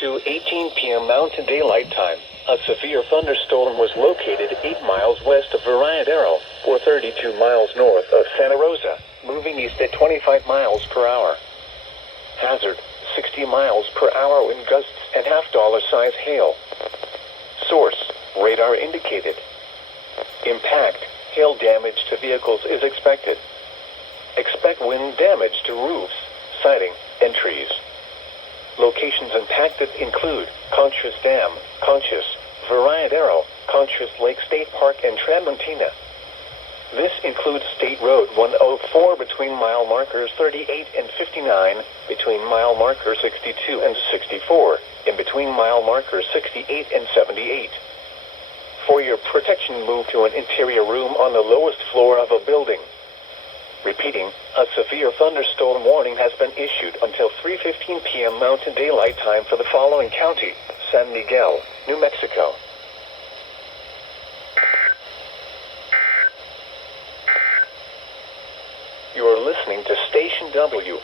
to 18 p.m. Mountain Daylight Time, a severe thunderstorm was located 8 miles west of Varadero, or 32 miles north of Santa Rosa, moving east at 25 miles per hour. Hazard, 60 miles per hour wind gusts and half-dollar size hail. Source, radar indicated. Impact, hail damage to vehicles is expected. Expect wind damage to roofs, siding, and trees. Locations impacted include Conchas Dam, Conchas, Varadero, Conchas Lake State Park, and Tramontina. This includes State Road 104 between mile markers 38 and 59, between mile markers 62 and 64, and between mile markers 68 and 78. For your protection, move to an interior room on the lowest floor of a building. Repeating, a severe thunderstorm warning has been issued until 3:15 p.m. Mountain Daylight Time for the following county: San Miguel, New Mexico. You are listening to Station W.